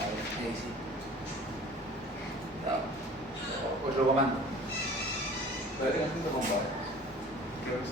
Ahí sí. Otro comando. ¿Todavía tienes un comando? Creo que sí.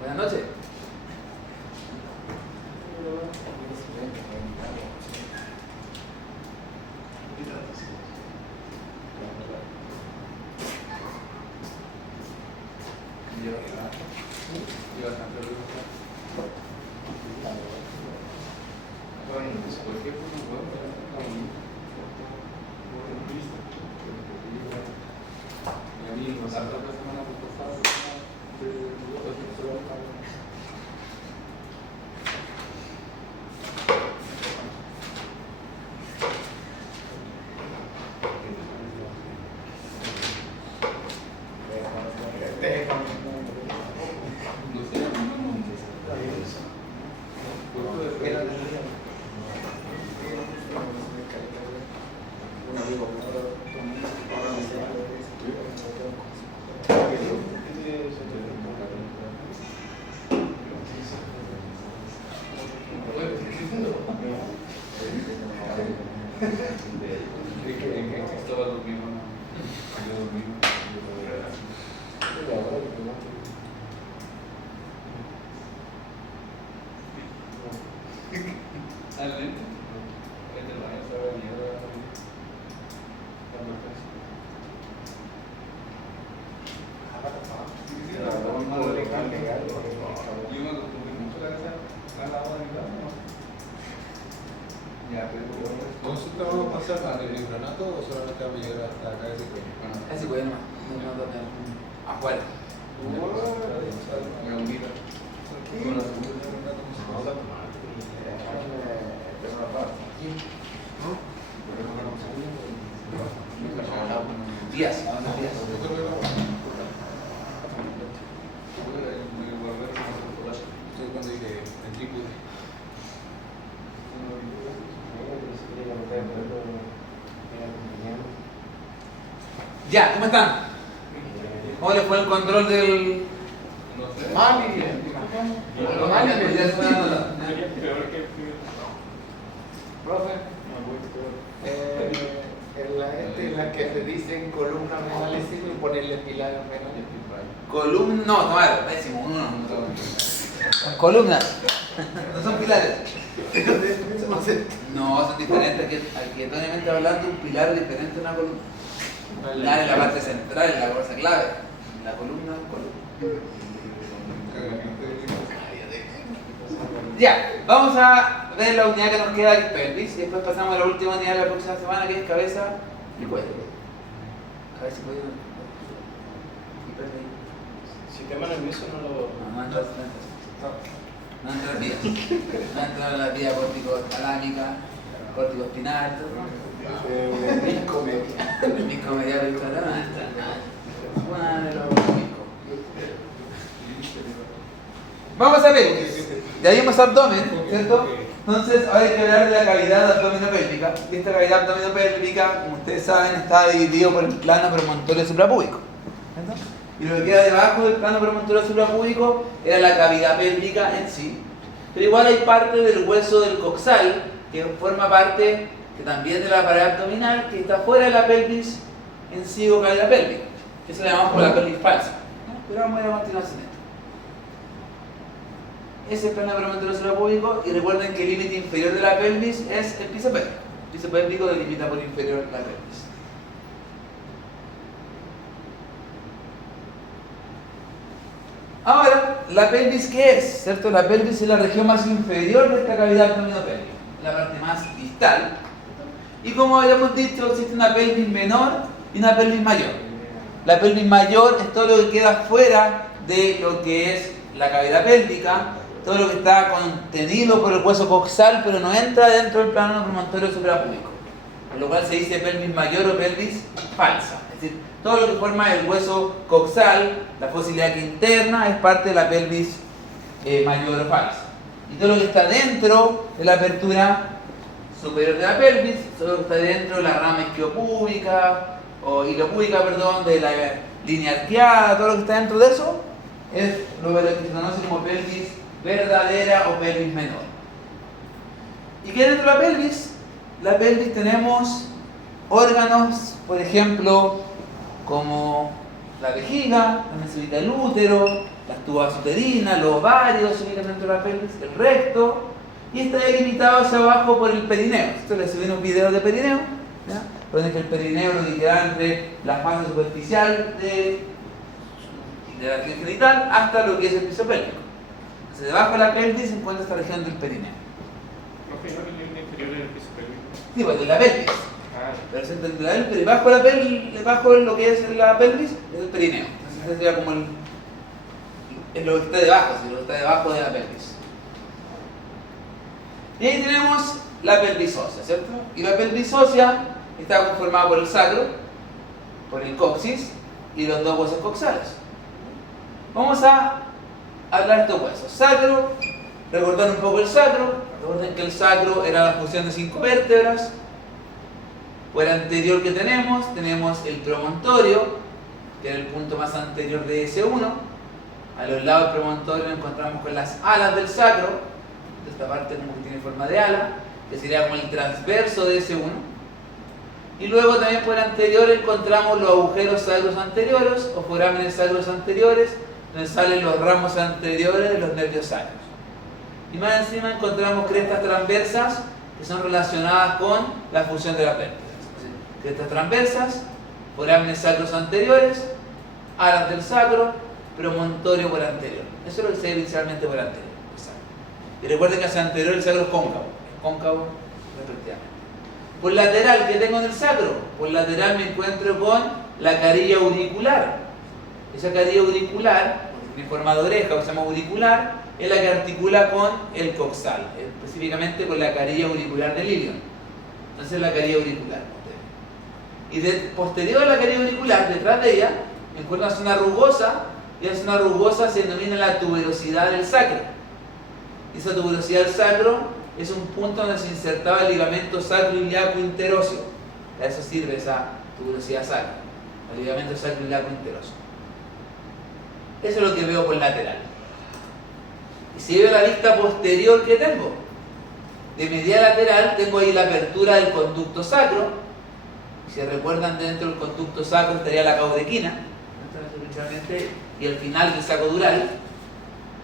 Buenas noches. ¿Entonces te vamos a pasar al membranato o solamente vamos a llegar hasta acá ese coño? Así puede nomás. Afuera. Días. Cuando dije el trípode. Ya, ¿cómo están? ¿Cómo les fue el control del...? Mal, Pues ya es una nota. Peor que profe, en la que se dicen columnas renales y ponerle pilares renales. Columna, no, tomar, pésimo, uno. Columnas, no son pilares. No, son diferentes. Arquitectónicamente hablando, un pilar es diferente a una columna. Un pilar es la parte central, es la cosa clave. La columna es columna. Ya, vamos a ver la unidad que nos queda, que es pelvis, y después pasamos a la última unidad de la próxima semana, que es cabeza y cuello. Cabeza y cuello. Y pelvis. Sistema nervioso no lo... No entra en vías. No entra en la vía córtico-talámica, córtico-espinal, el misco medial y el talámico. Una de los miscos. Vamos a ver. Ya vimos abdomen, ¿cierto? Entonces ahora hay que hablar de la cavidad abdominopélvica. Y esta cavidad abdominopélvica, como ustedes saben, está dividido por el plano premonitorio suprapúbico. ¿Cierto? Y lo que queda debajo del plano premonitorio suprapúbico era la cavidad pélvica en sí. Pero igual hay parte del hueso del coxal, que forma parte que también de la pared abdominal, que está fuera de la pelvis en sí o cavidad pélvica. Eso le llamamos por la pelvis falsa. ¿No? Pero vamos a ir a continuación esto. Ese es el plano premonitorio suprapúbico y recuerden que el límite inferior de la pelvis es el piso pélvico. Bíceps pélvico delimita por inferior la pelvis. Ahora, ¿la pelvis qué es? ¿Cierto? La pelvis es la región más inferior de esta cavidad abdominopélvica, la parte más distal. Y como habíamos dicho, existe una pelvis menor y una pelvis mayor. La pelvis mayor es todo lo que queda fuera de lo que es la cavidad pélvica, todo lo que está contenido por el hueso coxal, pero no entra dentro del plano promontorio suprapúbico, por lo cual se dice pelvis mayor o pelvis falsa. Es decir, todo lo que forma el hueso coxal, la fosa ilíaca interna, es parte de la pelvis mayor o falsa. Y todo lo que está dentro de la apertura superior de la pelvis, todo lo que está dentro de la rama isquiopúbica, o hilopúbica, perdón, de la línea arqueada, todo lo que está dentro de eso, es lo que se conoce como pelvis verdadera o pelvis menor. ¿Y qué hay dentro de la pelvis? La pelvis tenemos órganos, por ejemplo, como la vejiga, donde se ubica el útero, las tubas uterinas, los ovarios se ubican dentro de la pelvis, el recto, y está delimitado hacia abajo por el perineo. Esto les subí unos videos de perineo, ¿ya? Donde el perineo lo que queda entre la fase superficial de la región genital hasta lo que es el piso pélvico. Entonces, debajo de la pelvis se encuentra esta región del perineo. ¿No fue la línea inferior del piso pélvico? Sí, pues de la pelvis. Ah, Pero se entiende la pelvis, debajo de la pelvis, debajo de lo que es la pelvis, es el perineo. Entonces sería como es lo que está debajo, lo que está debajo de la pelvis. Y ahí tenemos la pelvis ósea, ¿cierto? Y la pelvis ósea está conformada por el sacro, por el coxis y los dos huesos coxales. Vamos a hablar de estos huesos. Sacro, recordar un poco el sacro. Recuerden que el sacro era la fusión de 5 vértebras. Por el anterior que tenemos el promontorio, que era el punto más anterior de S1. A los lados del promontorio nos encontramos con las alas del sacro. Esta parte como que tiene forma de ala, que sería como el transverso de S1. Y luego también por el anterior encontramos los agujeros sacros anteriores o forámenes sacros anteriores, donde salen los ramos anteriores de los nervios sacros. Y más encima encontramos crestas transversas que son relacionadas con la función de la pelvis. Crestas transversas, forámenes sacros anteriores, alas del sacro, promontorio por anterior. Eso es lo que se ve inicialmente por anterior. Y recuerden que hacia anterior el sacro es cóncavo respectivamente. Por lateral, ¿qué tengo en el sacro? Por lateral me encuentro con la carilla auricular. Esa carilla auricular, porque tiene forma de oreja, o se llama auricular, es la que articula con el coxal, específicamente con la carilla auricular del ilion. Entonces la carilla auricular. Y posterior a la carilla auricular, detrás de ella, me encuentro una zona rugosa, y esa zona rugosa se denomina la tuberosidad del sacro. Y esa tuberosidad del sacro es un punto donde se insertaba el ligamento sacro-ilíaco interóseo. Para eso sirve esa tuberosidad sacra, el ligamento sacro-ilíaco interóseo. Eso es lo que veo por lateral. Y si veo la vista posterior que tengo, de medial lateral tengo ahí la apertura del conducto sacro. Y si recuerdan, dentro del conducto sacro estaría la caudequina, y el final del saco dural.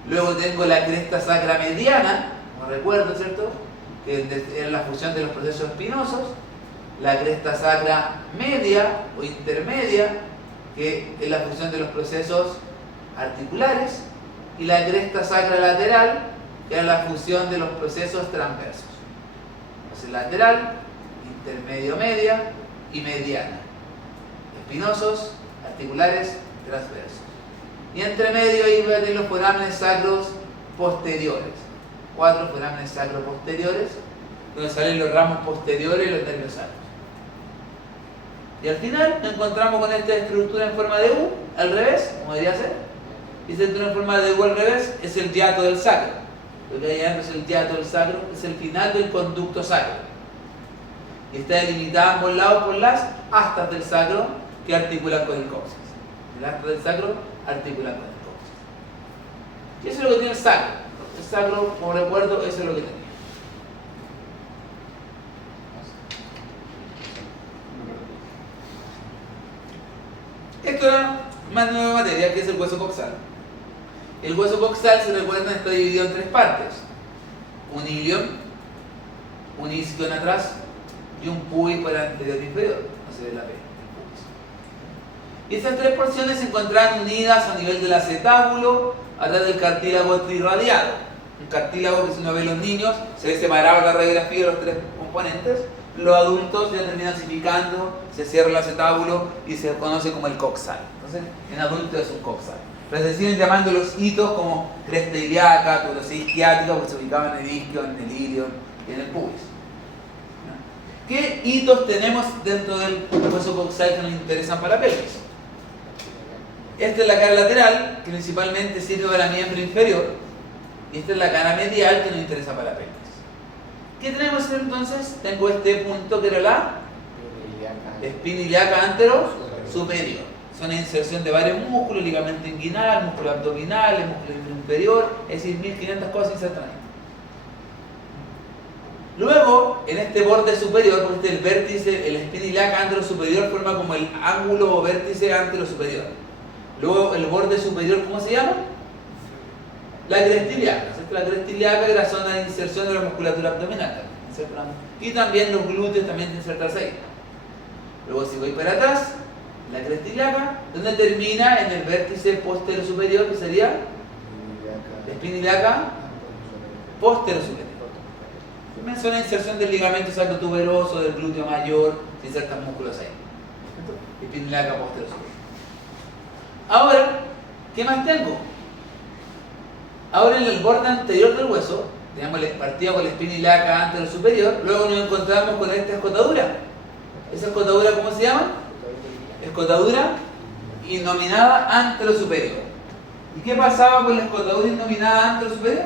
Luego tengo la cresta sacra mediana, no recuerdo, ¿cierto? Que es la fusión de los procesos espinosos. La cresta sacra media o intermedia, que es la fusión de los procesos articulares. Y la cresta sacra lateral, que es la fusión de los procesos transversos. Entonces lateral, intermedio media y mediana. Espinosos, articulares, transversos. Y entre medio ahí voy a tener los forámenes sacros posteriores. 4 forámenes sacros posteriores, donde salen los ramos posteriores y los nervios sacros. Y al final nos encontramos con esta estructura en forma de U, al revés, como debería ser. Y esta estructura en forma de U al revés es el hiato del sacro. Lo que hay adentro es el hiato del sacro, es el final del conducto sacro. Y está delimitada a ambos lados por las astas del sacro que articulan con el coxis. El asta del sacro articula con el coxis. Y eso es lo que tiene el sacro. El sacro, como recuerdo, eso es lo que tenía. Esto era más nueva materia, que es el hueso coxal. El hueso coxal, si recuerdan, está dividido en 3 partes. Un ilion, un isquion atrás y un pubis por el anterior inferior. No se ve la P. Y estas tres porciones se encontraban unidas a nivel del acetábulo a través del cartílago trirradiado. Un cartílago que, si uno ve los niños, se ve separado en la radiografía de los tres componentes. Los adultos ya terminan significando, se cierra el acetábulo y se conoce como el coxal. Entonces, en adultos es un coxal. Pero se siguen llamando los hitos como cresta ilíaca, tuberosidad isquiática, porque se ubicaban en el isquio, en el ilion y en el pubis. ¿Qué hitos tenemos dentro del hueso coxal que nos interesan para la pelvis? Esta es la cara lateral, que principalmente sirve para el miembro inferior, y esta es la cara medial, que nos interesa para la pelvis. ¿Qué tenemos entonces? Tengo este punto que era la espina ilíaca antero superior. Es una inserción de varios músculos, ligamento inguinal, músculo abdominal, músculo inferior, es decir, 1500 cosas insertan ahí. Luego, en este borde superior, porque el vértice, el espina ilíaca antero superior forma como el ángulo o vértice antero superior. Luego, el borde superior, ¿cómo se llama? La cresta ilíaca. La cresta ilíaca es la zona de inserción de la musculatura abdominal. Y también los glúteos también se insertan ahí. Luego, si voy para atrás, la cresta ilíaca, donde termina en el vértice posterior superior, que sería la espina ilíaca posterior superior. Es una inserción del ligamento sacrotuberoso, del glúteo mayor, se insertan músculos ahí. Espina ilíaca posterior superior. Ahora, ¿qué más tengo? Ahora en el borde anterior del hueso, digamos, partido con la espina ilíaca antero superior, luego nos encontramos con esta escotadura. ¿Esa escotadura cómo se llama? Escotadura innominada antero superior. ¿Y qué pasaba con la escotadura innominada antero superior?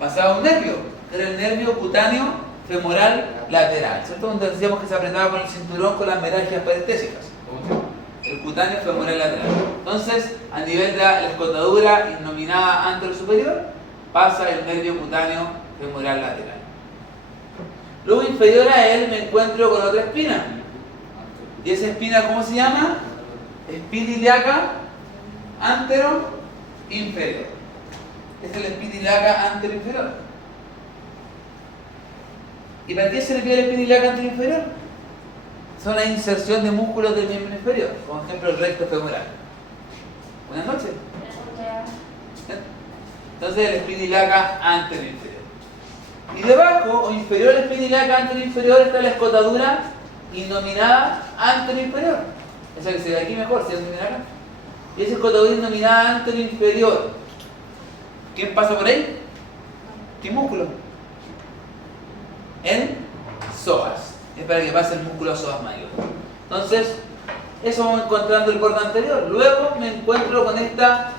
Pasaba un nervio, que era el nervio cutáneo femoral lateral, ¿cierto? Donde decíamos que se apretaba con el cinturón con las meralgias parestésicas. El cutáneo femoral lateral. Entonces, a nivel de la escotadura innominada antero superior, pasa el nervio cutáneo femoral lateral. Luego, inferior a él, me encuentro con otra espina. ¿Y esa espina cómo se llama? Espina ilíaca antero inferior. Esta es la espina ilíaca antero inferior. ¿Y para qué se refiere la espina ilíaca antero inferior? Son la inserción de músculos del miembro inferior, como ejemplo el recto femoral. Buenas noches. Entonces la espina ilíaca antero inferior. Y debajo o inferior a la espina ilíaca antero inferior está la escotadura innominada antero inferior. Esa que se ve aquí mejor, ¿se ve acá? Y esa escotadura innominada antero inferior. ¿Quién pasa por ahí? ¿Qué músculo? El psoas. Es para que pase el músculo psoas mayor. Entonces, eso vamos encontrando el borde anterior. Luego me encuentro con esta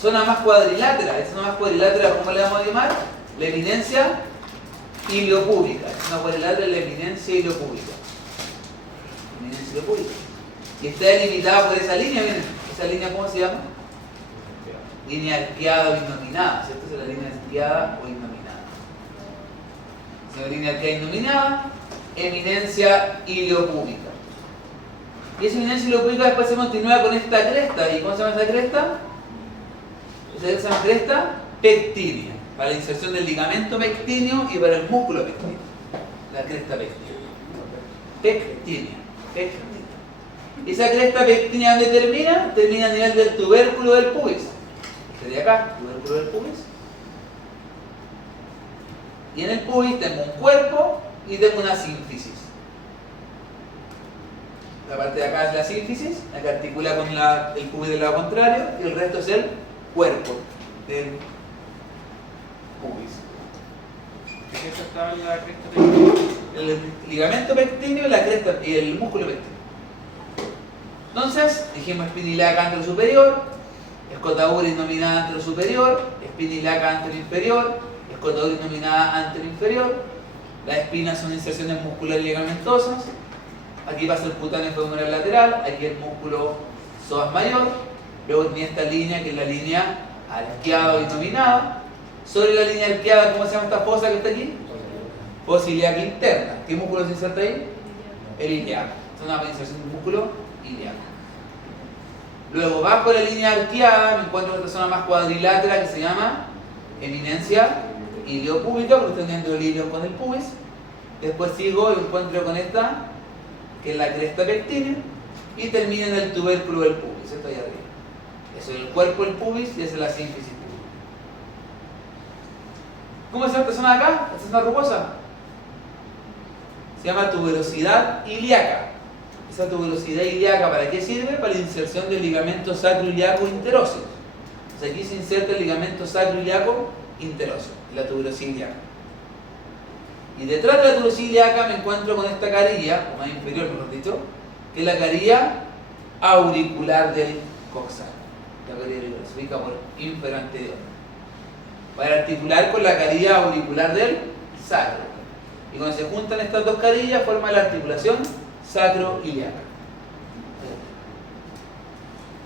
zona más cuadrilátera. Esta zona más cuadrilátera, ¿cómo le vamos a llamar? La eminencia iliopúbica. Es una cuadrilátera, la eminencia iliopúbica. Eminencia iliopúbica. Y está delimitada por esa línea, miren. ¿Esa línea cómo se llama? Línea arqueada o innominada, ¿cierto? Esa es la línea arqueada o innominada. Es una línea arqueada innominada, eminencia iliopúbica. Y esa eminencia iliopúbica después se continúa con esta cresta. ¿Y cómo se llama esa cresta? Esa se llama cresta pectínea, para la inserción del ligamento pectíneo y para el músculo pectíneo. La cresta pectínea. Pectínea. Pectínea. Esa cresta pectínea, ¿dónde termina? Termina a nivel del tubérculo del pubis. De acá, tubérculo del pubis. Y en el pubis tengo un cuerpo y tengo una sínfisis. La parte de acá es la sínfisis, la que articula con el pubis del lado contrario, y el resto es el cuerpo del pubis. ¿Qué está en la cresta pectínea? El ligamento pectíneo y la cresta y el músculo pectíneo. Entonces, dijimos espina ilíaca antero superior, escotadura innominada antero superior, espina ilíaca antero inferior, escotadura innominada antero inferior. Las espinas son inserciones musculares y ligamentosas. Aquí pasa el cutáneo femoral lateral, aquí el músculo psoas mayor. Luego tiene esta línea que es la línea arqueada o innominada. Sobre la línea arqueada, ¿cómo se llama esta fosa que está aquí? Fosa ilíaca interna. ¿Qué músculo se inserta ahí? El ilíaco. Es una inserción de músculo ilíaco. Luego, bajo la línea arqueada, me encuentro en esta zona más cuadrilátera que se llama eminencia iliopúbica, porque estoy uniendo el ilio con el pubis. después sigo y encuentro con esta, que es la cresta pectínea, y termina en el tubérculo del pubis, esto ahí arriba. Eso es el cuerpo del pubis y esa es la sínfisis pubis. ¿Cómo se llama esta zona de acá? Esta zona rugosa. Se llama tuberosidad ilíaca. Esa tuberosidad ilíaca, ¿para qué sirve? Para la inserción del ligamento sacroiliaco interóseo. Entonces aquí se inserta el ligamento sacroiliaco interóseo, la tuberosidad ilíaca. Y detrás de la tuberosidad ilíaca me encuentro con esta carilla, o más inferior mejor dicho, que es la carilla auricular del coxal. La carilla auricular se ubica por inferior anterior. Para articular con la carilla auricular del sacro. Y cuando se juntan estas dos carillas forma la articulación sacroiliaca.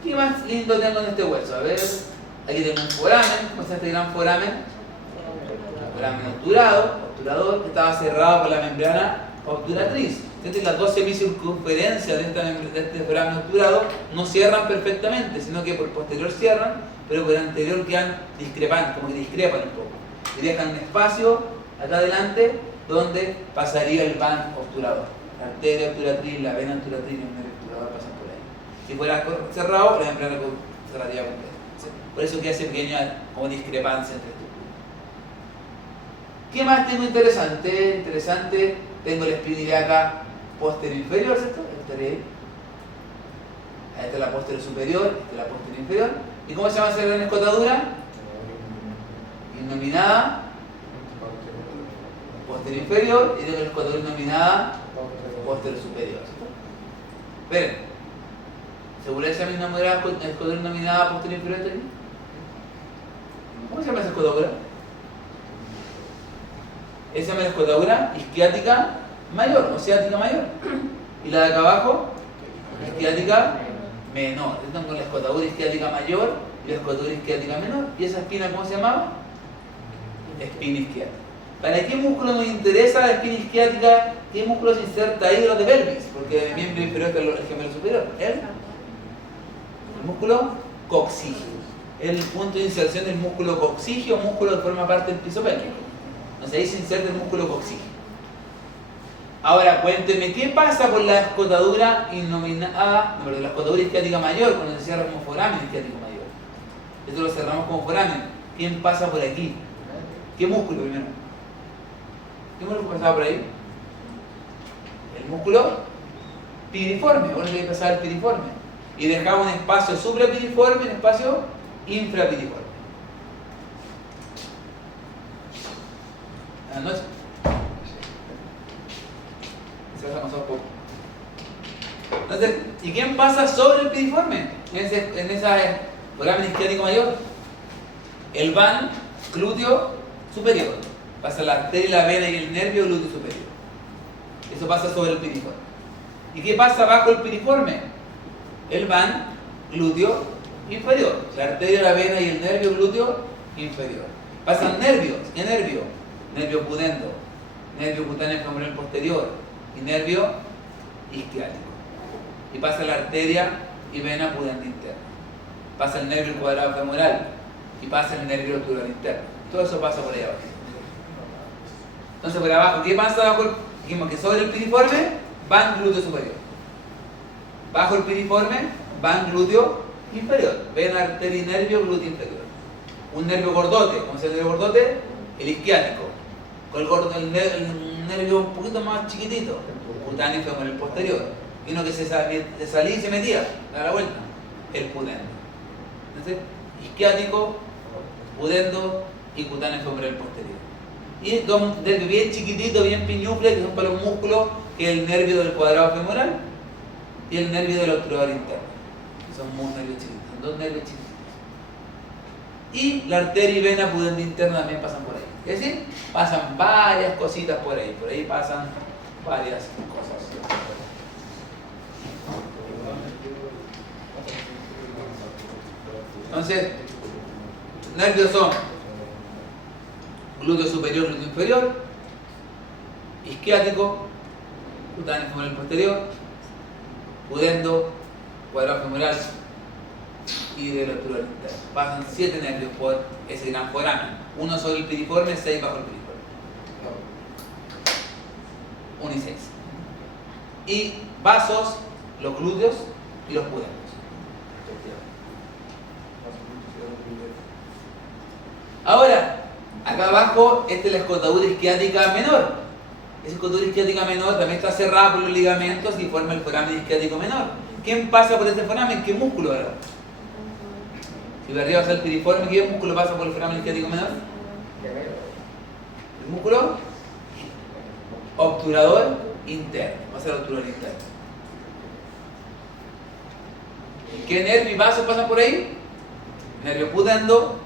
¿Qué más lindo tengo en este hueso? A ver, aquí tengo un foramen, ¿cómo se llama este gran foramen? Un foramen obturador, que estaba cerrado por la membrana obturatriz. Entonces las dos semicircunferencias de este foramen obturado no cierran perfectamente, sino que por posterior cierran, pero por anterior quedan discrepantes, como que discrepan un poco. Y dejan un espacio acá adelante donde pasaría el van obturador. La arteria obturatriz, la vena obturatriz y el nervio obturador pasan por ahí. Si fuera cerrado, la membrana cerraría completa. Por eso que hace pequeña como discrepancia entre estos. ¿Qué más tengo interesante? Tengo la espina ilíaca posterior inferior, ¿cierto? Esta es la posterior superior, esta es la posterior inferior. ¿Y cómo se llama esa gran escotadura? Innominada posterior inferior, y tengo la escotadura innominada posterior superior, ¿cierto? Ven, ¿segura esa misma escotadura innominada posterior inferior? ¿Cómo se llama esa escotadura? Esa se llama la escotadura isquiática mayor o ciática mayor. Y la de acá abajo, isquiática menor. Entonces con la escotadura isquiática mayor y la escotadura isquiática menor. ¿Y esa espina cómo se llamaba? Espina isquiática. ¿Para qué músculo nos interesa la espina isquiática? ¿Qué músculo se inserta ahí de los de pelvis? Porque el miembro inferior es el gemelo superior. El músculo coxígeo. El punto de inserción del músculo coxígeo, músculo que forma parte del piso pélvico. Entonces ahí se inserta el músculo coxígeo. Ahora cuéntenme, ¿qué pasa por la escotadura la escotadura isquiática mayor cuando se cierra como foramen isquiático mayor? Esto lo cerramos como foramen. ¿Quién pasa por aquí? ¿Qué músculo primero? ¿Qué músculo pasaba por ahí? El músculo piriforme. Bueno, que pasaba el piriforme. Y dejaba un espacio suprapiriforme y un espacio infrapiriforme. Buenas noches. Se va a pasar poco. Entonces, ¿y quién pasa sobre el piriforme? En esa foramen isquiático mayor. El van glúteo superior. Pasa la arteria, la vena y el nervio glúteo superior. Eso pasa sobre el piriforme. ¿Y qué pasa bajo el piriforme? El van glúteo inferior. La arteria, la vena y el nervio glúteo inferior. Pasan nervios. ¿Qué nervio? Nervio pudendo, nervio cutáneo femoral posterior y nervio isquiático. Y pasa la arteria y vena pudenda interna. Pasa el nervio cuadrado femoral y pasa el nervio obturador interno. Todo eso pasa por ahí abajo. Entonces por abajo, ¿qué pasa abajo? Dijimos que sobre el piriforme van glúteo superior. Bajo el piriforme van glúteo inferior. Vena, arteria y nervio glúteo inferior. Un nervio gordote, ¿cómo se llama el nervio gordote? El isquiático. Con el nervio un poquito más chiquitito, cutáneo femoral posterior. Y uno que se salía y se metía, da la vuelta, el pudendo. Entonces, isquiático, pudendo y cutáneo femoral posterior. Y dos nervios bien chiquititos, bien piñufles, que son para los músculos, que es el nervio del cuadrado femoral y el nervio del obturador interno. Que son muy nervios chiquitos, son dos nervios chiquitos. Y la arteria y vena pudenda interna también pasan por ahí. Es decir, pasan varias cositas por ahí pasan varias cosas. Entonces, nervios son glúteo superior, glúteo inferior, isquiático, cutáneo femoral posterior, pudendo, cuadrado femoral y del obturador interno. Pasan 7 nervios por ese gran foramen. Uno sobre el piriforme, 6 bajo el piriforme. 1 y 6. Y vasos, los glúteos y los pudendos. Ahora, acá abajo, esta es la escotadura isquiática menor. Esa escotadura isquiática menor también está cerrada por los ligamentos y forma el foramen isquiático menor. ¿Quién pasa por este foramen? ¿Qué músculo, verdad? Si de arriba va a ser el piriforme, ¿qué músculo pasa por el foramen isquiático menor? El músculo obturador interno. Va a ser el obturador interno. ¿Qué nervio y vasos pasan por ahí? Nervio pudendo,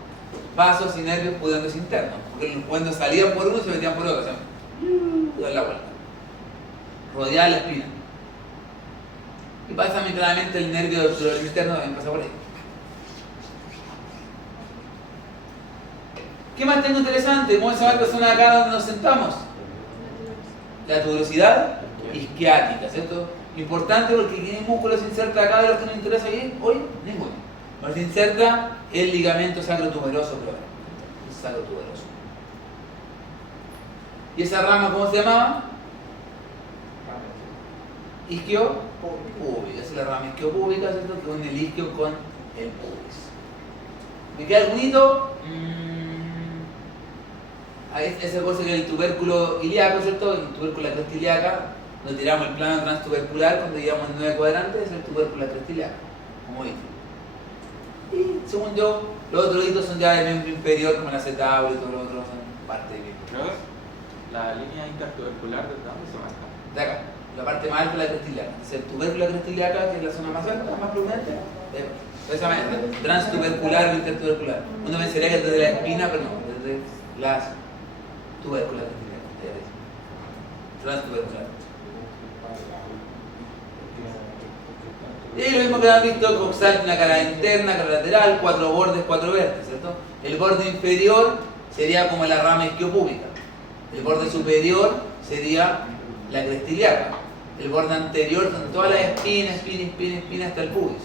vasos y nervios pudendos internos. Porque cuando salían por uno se metían por otro. O sea, dan la vuelta. Rodear la espina. Y pasa claramente el nervio obturador interno también pasa por ahí. ¿Qué más tengo interesante? ¿Cómo se llama esta zona de acá donde nos sentamos? La tuberosidad isquiática, ¿cierto? Importante porque ¿qué músculo se inserta acá de los que nos interesa hoy? Ninguno. Pero se inserta el ligamento sacrotuberoso, el sacrotuberoso. ¿Y esa rama cómo se llamaba? Isquiopúbica. Esa es la rama isquiopúbica, ¿cierto? Que une el isquio con el pubis. ¿Me queda algún hito? Ese cosa que es el tubérculo ilíaco, ¿cierto? El tubérculo de la cresta ilíaca, donde tiramos el plano transtubercular cuando llegamos en 9 cuadrantes, es el tubérculo de la cresta ilíaca, como hito. Y según yo, los otros hitos son ya de miembro inferior, como el acetábulo y todo lo otro, son parte de miembro. ¿Pero la línea intertubercular de dónde se marca? De acá, la parte más alta de la cresta ilíaca. Es el tubérculo de la cresta ilíaca, que es la zona más alta, más prominente. Esa manera, transtubercular o intertubercular. Uno pensaría que desde la espina, pero no, desde las tubérculas transtubercular. Y lo mismo que han visto, coxal, una cara interna, cara lateral, 4 bordes, 4 vértices, ¿cierto? El borde inferior sería como la rama isquiopúbica. El borde superior sería la cresta ilíaca. El borde anterior son todas las espinas, espina hasta el pubis.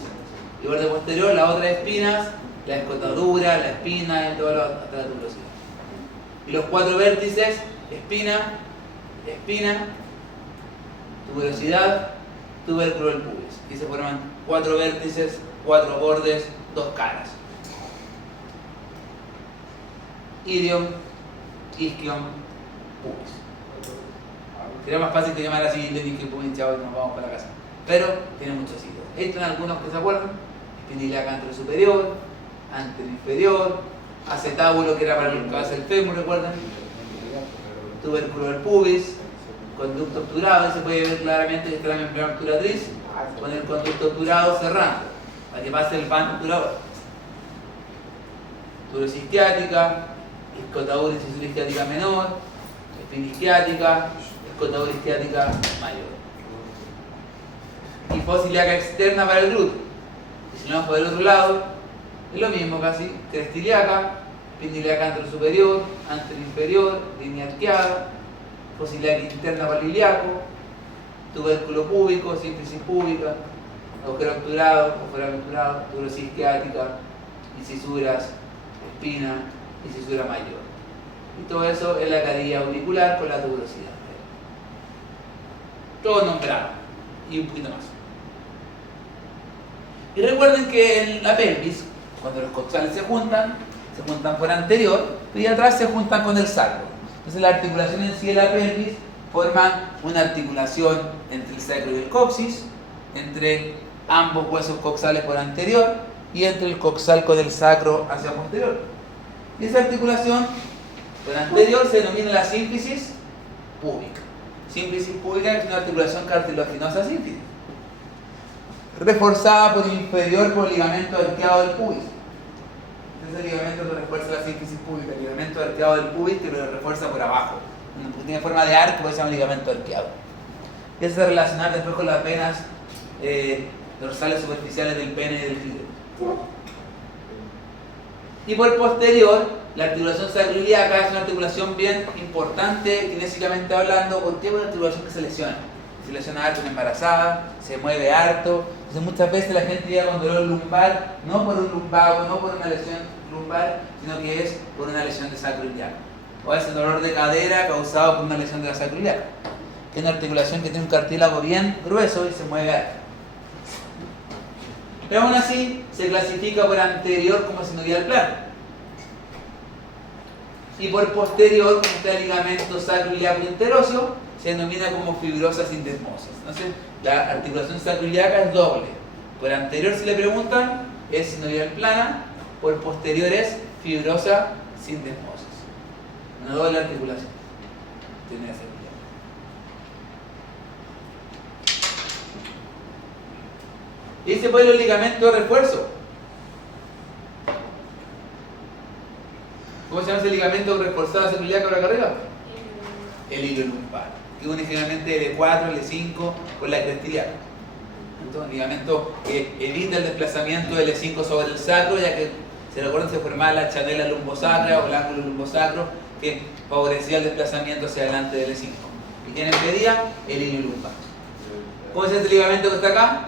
El borde posterior, las otras espinas, la escotadura, la espina y todo hasta la tuberosidad. Y los 4 vértices, espina, tuberosidad, tubérculo del pubis. Y se forman 4 vértices, 4 bordes, 2 caras. Ilium, isquium, pubis. Sería más fácil que llamar así ilium, isquium, pubis, chao, y nos vamos para la casa. Pero tiene muchos sitios. Estos son algunos que se acuerdan. Espina ilíaca anterior superior, anterior inferior, acetábulo que era para el cabeza del fémur, ¿recuerdan? Tubérculo del pubis, conducto obturado, y se puede ver claramente que está la membrana obturatriz con el conducto obturado cerrando, para que pase el pan obturador. Tuberosis isquiática, escotadura y cisura isquiática menor, espina isquiática, escotadura isquiática mayor. Y fosa ilíaca externa para el glúteo. Y si no, por el otro lado, es lo mismo casi, cresta ilíaca, espina ilíaca anterior superior, anterior inferior, línea arqueada, fosa ilíaca interna para el ilíaco, tubérculo púbico, sínfisis púbica, agujero obturado, foramen obturado, tuberosis isquiática, y cisuras, espina y cisura mayor. Y todo eso es la cadilla auricular con la tuberosidad. Todo nombrado y un poquito más. Y recuerden que en la pelvis, cuando los coxales se juntan por anterior, y atrás se juntan con el sacro. Entonces la articulación en sí de la pelvis forman una articulación entre el sacro y el coxis, entre ambos huesos coxales por anterior y entre el coxal con el sacro hacia posterior. Y esa articulación por anterior se denomina la sínfisis púbica. Sínfisis púbica es una articulación cartilaginosa sínfisis, reforzada por el inferior por el ligamento arqueado del pubis. Ese ligamento que refuerza la sínfisis púbica, el ligamento arqueado del pubis que lo refuerza por abajo. Porque tiene forma de arco, por eso se llama ligamento arqueado. Y eso se relaciona después con las venas dorsales superficiales del pene y del clítoris. Y por posterior, la articulación sacroiliaca es una articulación bien importante, kinésicamente hablando, porque es una articulación que se lesiona. Se lesiona harto en embarazada, se mueve harto. Entonces muchas veces la gente llega con dolor lumbar, no por un lumbago, no por una lesión lumbar, sino que es por una lesión de sacroiliaca. O es el dolor de cadera causado por una lesión de la sacroiliaca. es una articulación que tiene un cartílago bien grueso y se mueve harto. Pero aún así se clasifica por anterior como sinovial plano. Y por posterior, como está el ligamento sacroiliaco interóseo, se denomina como fibrosa sindesmosis. Entonces, la articulación sacroiliaca es doble. Por anterior, si le preguntan, es sinovial plana, por posterior es fibrosa sindesmosis. Una doble articulación. Tiene que ser. Y ese fue el ligamento de refuerzo. ¿Cómo se llama ese ligamento reforzado sacroiliaco por acá arriba? El hilo lumbar, que une generalmente L4, L5 con la cresta iliaca. Entonces, un ligamento que evita el desplazamiento del L5 sobre el sacro, ya que, se recuerdan, se formaba la chanela lumbosacra o el ángulo lumbosacro que favorecía el desplazamiento hacia adelante del L5. ¿Y quién impedía? El hilo lumbar. ¿Cómo es este ligamento que está acá?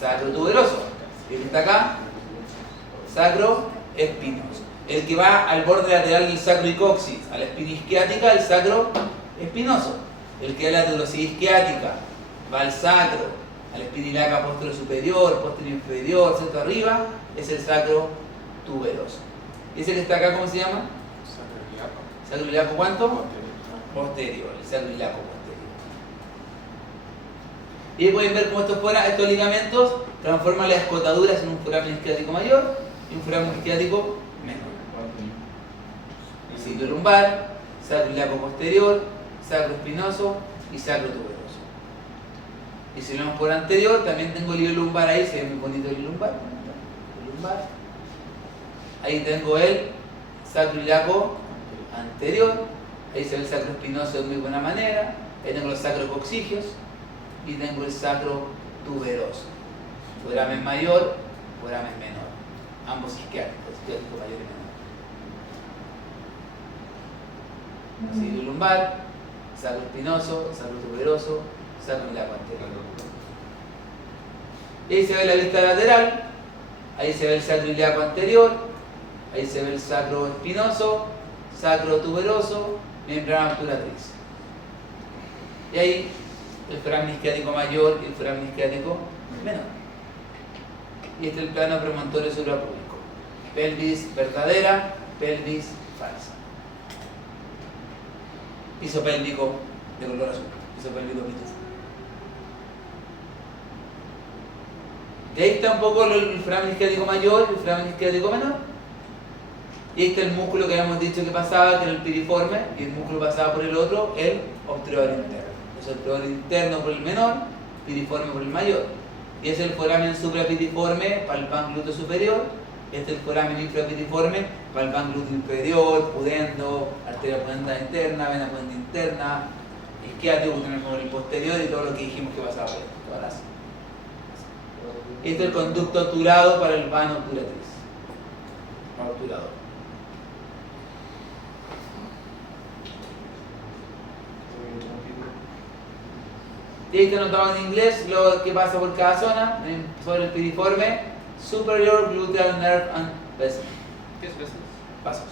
Sacrotuberoso. ¿Y el que está acá? Sacroespinoso. El que va al borde lateral del sacroicoxis, a la espina isquiática, el sacroespinoso. El que da la tuberosidad isquiática, va al sacro, a la espina ilíaca posterior superior, posterior inferior, centro arriba, es el sacrotuberoso. ¿Y ese que está acá cómo se llama? Sacroiliaco. ¿Cuánto? Posterior. El sacroiliaco posterior. Y ahí pueden ver cómo estos ligamentos transforman las escotaduras en un foramen isquiático mayor y un foramen isquiático menor. Ciclo lumbar, sacroiliaco posterior, sacroespinoso y sacrotuberoso. Y si lo vemos por anterior, también tengo el hilo lumbar ahí, se ve muy bonito el hilo lumbar. Ahí tengo el sacroiliaco anterior, ahí se ve el sacroespinoso de muy buena manera, ahí tengo los sacrocoxigios y tengo el sacrotuberoso. Foramen mayor, foramen menor. Ambos isquiáticos, isquiático mayor y menor. Así, hilo lumbar, sacroespinoso, sacrotuberoso, sacroiliaco anterior. Y ahí se ve la vista lateral, ahí se ve el sacroiliaco anterior, ahí se ve el sacroespinoso, sacrotuberoso, membrana obturatriz. Y ahí el foramen isquiático mayor y el foramen isquiático menor. Y este es el plano premontorio suprapúbico. Pelvis verdadera, pelvis falsa. Piso pélvico de color azul. Piso pélvico pitufo. Y ahí está un poco el foramen isquiático mayor y el foramen isquiático menor. Y ahí está el músculo que habíamos dicho que pasaba, que era el piriforme, y el músculo pasaba por el otro, el obturador interno. El obturador interno por el menor, piriforme por el mayor. Y ese es el foramen suprapiriforme para el pan glúteo superior. Este es el foramen infrapiriforme para el pan glúteo inferior, pudendo, arteria pudenda interna, vena pudenda interna, isquiático, que tenemos por el posterior y todo lo que dijimos que pasaba por ahí, todas las. Este es el conducto obturado para el vano obturatriz. Obturador. Y ahí está anotado en inglés lo que pasa por cada zona, sobre el piriforme, superior gluteal nerve and vessel. ¿Qué es veces? Pasos.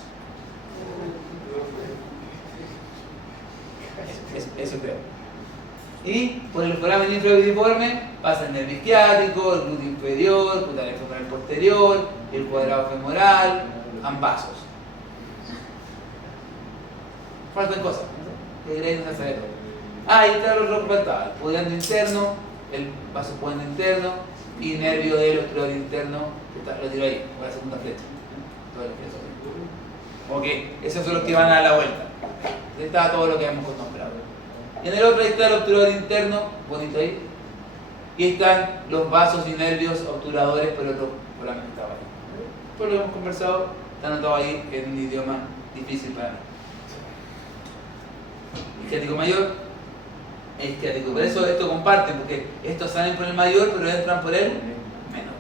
Eso creo. Y por el foramen infrapiriforme pasa el nervio isquiático, el glúteo inferior, cutaneo femoral posterior, el cuadrado femoral, ambasos. Faltan cosas, ¿no? Que queréis saber todo. Ahí está lo que faltaba, el pudendo interno, el vaso pudendo interno y nervio del obturador interno, que está, lo tiro ahí, por la segunda flecha. Todas las flechas. Ok, esos son los que van a la vuelta. Ahí está todo lo que hemos nombrado. Y en el otro ahí está el obturador interno, bonito ahí. Y ahí están los vasos y nervios obturadores por el otro foramen que estaba ahí. Todo lo que hemos conversado está anotado ahí en un idioma difícil para mí. Isquiático mayor, isquiático. Por eso esto comparten, porque estos salen por el mayor, pero entran por el menor.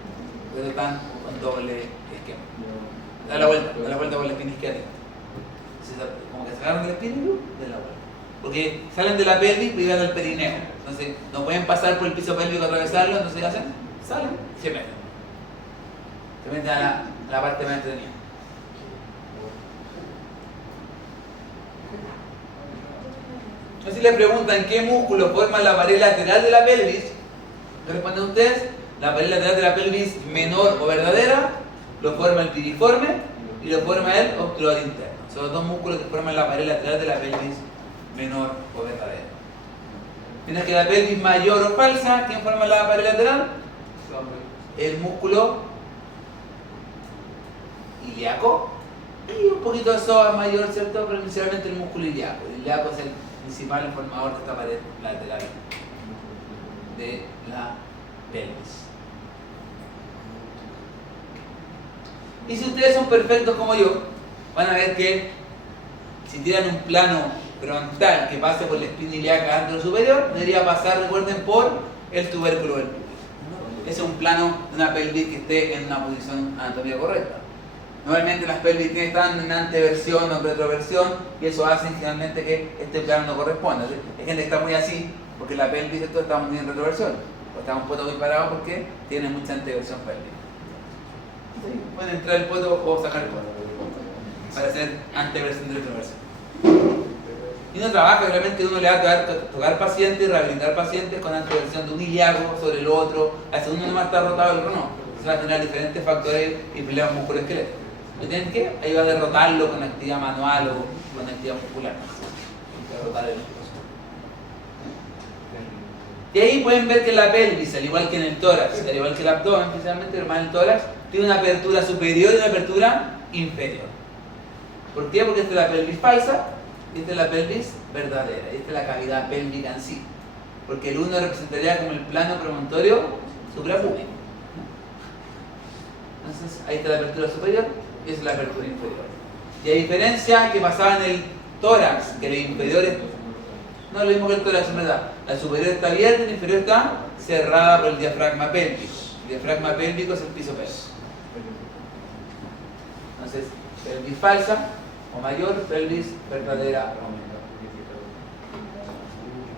Por eso están con doble esquema. Da la vuelta por la espina isquiática. Como que se agarran del espíritu, de la vuelta. Porque salen de la pelvis y van al perineo. Entonces no pueden pasar por el piso pélvico, atravesarlo, entonces hacen, salen y se meten. Se meten a la parte más entretenida. Entonces, si le preguntan qué músculo forma la pared lateral de la pelvis, ¿qué responden ustedes? La pared lateral de la pelvis menor o verdadera lo forma el piriforme y lo forma el obturador interno. Son los dos músculos que forman la pared lateral de la pelvis menor o verdadera. Mientras que la pelvis mayor o falsa, ¿quién forma la pared lateral? El músculo ilíaco y un poquito de psoas mayor, ¿cierto? Pero principalmente el músculo ilíaco. El ilíaco es el principal formador de esta pared lateral de la pelvis. Y si ustedes son perfectos como yo, van a ver que si tiran un plano frontal que pase por la espina ilíaca antero superior, debería pasar, recuerden, por el tubérculo del pubis. Ese es un plano de una pelvis que esté en una posición anatómica correcta. Normalmente las pelvis están en anteversión o en retroversión y eso hace generalmente que este plano no corresponda. Hay gente que está muy así porque la pelvis está muy en retroversión. O está un poto muy parado porque tiene mucha anteversión pélvica. Sí, pueden entrar el poto o sacar el poto para hacer anteversión y retroversión. Y uno trabaja, realmente uno le va a tocar pacientes y rehabilitar pacientes con anteversión de un ilíaco sobre el otro. A veces uno no va a estar rotado y el otro no. Se van a generar diferentes factores y problemas musculoesqueléticos. ¿Tienen que? Ahí va a derrotarlo con actividad manual o con actividad muscular. Derrotar el músculo. Y ahí pueden ver que la pelvis, al igual que en el tórax, al igual que el abdomen, especialmente pero más el tórax, tiene una apertura superior y una apertura inferior. ¿Por qué? Porque esta es la pelvis falsa y esta es la pelvis verdadera. Y esta es la cavidad pélvica en sí. Porque el uno representaría como el plano promontorio suprapúbico. Entonces, ahí está la apertura superior y esa es la apertura inferior. Y a diferencia que pasaba en el tórax, que el inferior es, no es lo mismo que el tórax en verdad. La superior está abierta y la inferior está cerrada por el diafragma pélvico. El diafragma pélvico es el piso pélvico. Entonces, pelvis falsa o mayor, pelvis verdadera o menor.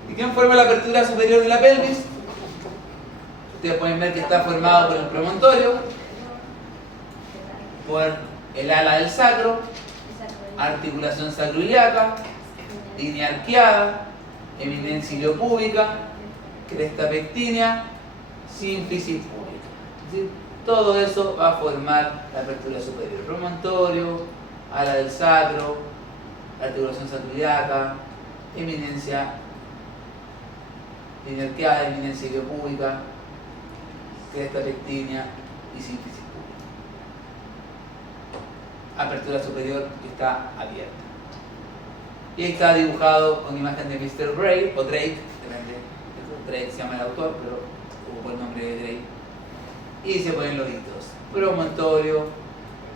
¿Y quién forma la apertura superior de la pelvis? Ustedes pueden ver que está formado por el promontorio, por el ala del sacro, articulación sacroiliaca, línea arqueada, eminencia iliopúbica, cresta pectínea, sínfisis púbica. Es decir, todo eso va a formar la apertura superior. Promontorio, ala del sacro, articulación sacroiliaca, eminencia, línea arqueada, eminencia iliopúbica, cresta pectínea y sínfisis púbica. Apertura superior que está abierta. Y ahí está dibujado con imagen de Mr. Gray o Drake, depende, Drake se llama el autor, pero ocupó el nombre de Drake. Y se ponen los hitos: promontorio,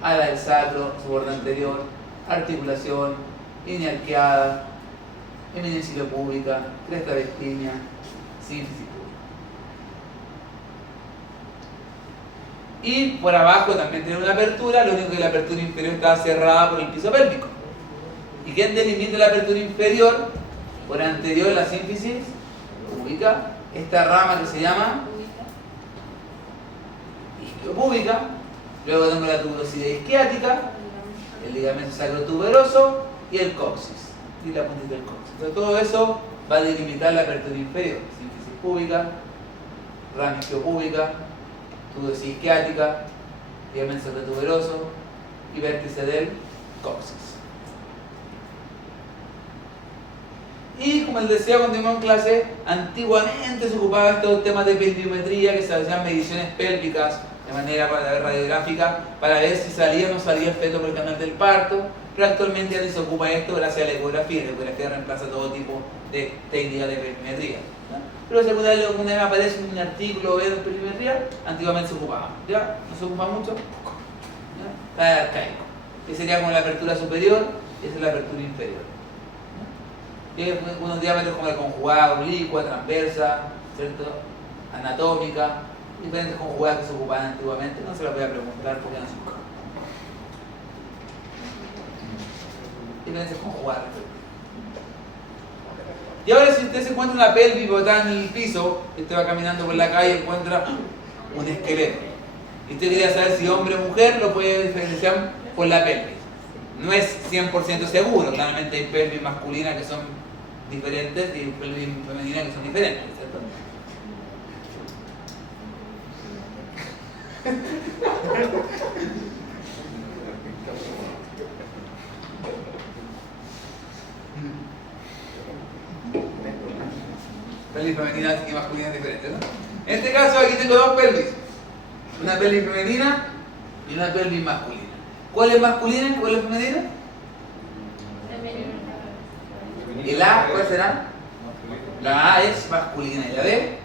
ala del sacro, su borde anterior, articulación, línea arqueada, eminencia iliopúbica, cresta pectínea, sínfisis púbica. Y por abajo también tiene una apertura, lo único que la apertura inferior está cerrada por el piso pélvico. ¿Y quién delimita la apertura inferior? Por anterior la sínfisis púbica, esta rama que se llama isquiopúbica. Luego tengo la tuberosidad isquiática, el ligamento sacrotuberoso y el coxis, y la puntita del coxis. Entonces, todo eso va a delimitar la apertura inferior: sínfisis púbica, rama isquiopúbica, tuberosidad isquiática, ligamento sacrotuberoso y vértice del coxis. Y como les decía cuando íbamos en clase, antiguamente se ocupaba estos temas de pelviometría, que se hacían mediciones pélvicas de manera radiográfica para ver si salía o no salía el feto por el canal del parto, pero actualmente ya no se ocupa esto gracias a la ecografía. La ecografía reemplaza todo tipo de técnicas de pelviometría, ¿no? Pero si alguna vez aparece un artículo de pelviometría, antiguamente se ocupaba. Ya no se ocupa mucho, ¿no? Está arcaico. Que sería como la apertura superior y esa es la apertura inferior. Tiene unos diámetros como la conjugada oblicua, transversa, ¿cierto? Anatómica, diferentes conjugadas que se ocupaban antiguamente. No se las voy a preguntar porque no se ocupan. Diferentes conjugadas. Y ahora, si usted se encuentra una pelvis botada en el piso, usted va caminando por la calle y encuentra un esqueleto, y usted quería saber si hombre o mujer, lo puede diferenciar por la pelvis. No es 100% seguro, claramente hay pelvis masculinas que son diferentes y pelvis femeninas que son diferentes, ¿cierto? Pelvis femeninas y masculinas diferentes, ¿no? En este caso aquí tengo dos pelvis, una pelvis femenina y una pelvis masculina. ¿Cuál es masculina y cuál es femenina? ¿El A cuál será? La A es masculina y la B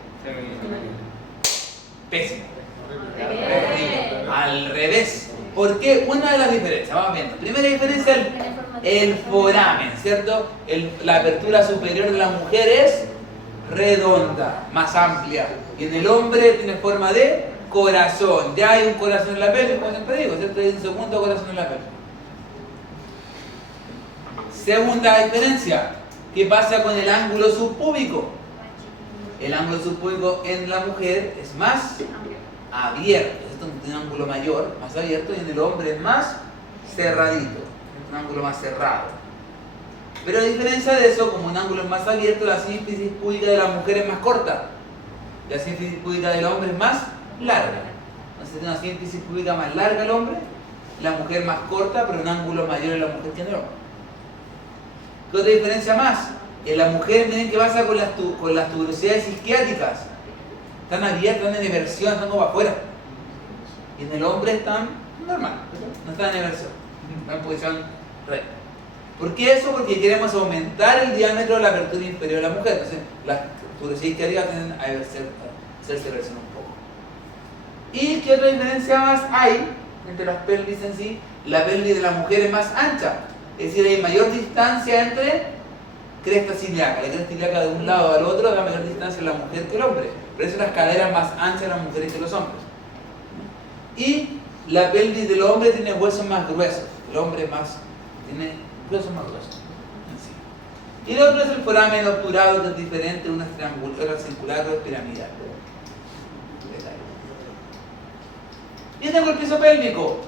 pésimo. Al revés. ¿Por qué? Una de las diferencias, vamos viendo. Primera diferencia, el foramen, ¿cierto? La apertura superior de la mujer es redonda, más amplia. Y en el hombre tiene forma de corazón. Ya hay un corazón en la pelvis, como siempre digo, ¿cierto? Hay un segundo corazón en la pelvis. Segunda diferencia, ¿qué pasa con el ángulo subpúbico? El ángulo subpúbico en la mujer es más abierto, es un ángulo mayor, más abierto, y en el hombre es más cerradito, es un ángulo más cerrado. Pero a diferencia de eso, como un ángulo es más abierto, la sínfisis púbica de la mujer es más corta, la sínfisis púbica del hombre es más larga. Entonces tiene una sínfisis púbica más larga el hombre, la mujer más corta, pero un ángulo mayor en la mujer que en el hombre. ¿Qué otra diferencia más? En la mujer, miren qué pasa con las tuberosidades isquiáticas. Están abiertas, están en eversión, están como afuera. Y en el hombre están normal, no están en eversión, están en posición recta. ¿Por qué eso? Porque queremos aumentar el diámetro de la apertura inferior de la mujer. Entonces, las tuberosidades isquiáticas tienden a hacerse eversión un poco. ¿Y qué otra diferencia más hay entre las pelvis en sí? La pelvis de la mujer es más ancha. Es decir, hay mayor distancia entre cresta ilíaca. La cresta ilíaca de un lado al otro da mayor distancia en la mujer que el hombre. Por eso las caderas más anchas en las mujeres que los hombres. Y la pelvis del hombre tiene huesos más gruesos. El hombre tiene huesos más gruesos. Y el otro es el foramen obturado, que es diferente, una es triangular, circular, otra es piramidal. Y tengo el piso pélvico.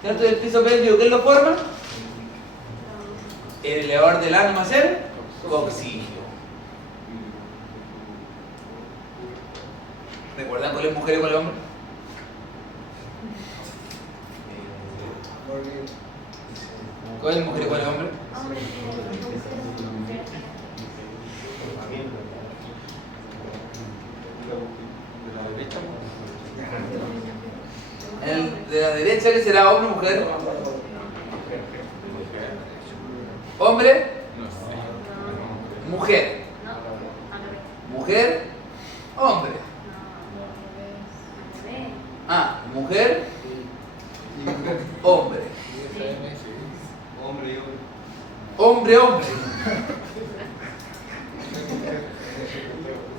¿Cierto? El piso pélvico, ¿qué lo forma? El elevador del ano más el coxilio. ¿Recuerdan cuál es mujer y cuál es hombre? ¿Cuál es mujer y cuál es hombre? El de la derecha, ¿qué será? ¿Hombre o mujer? ¿Hombre? Mujer. Mujer, hombre. Ah, mujer, hombre. Hombre, hombre.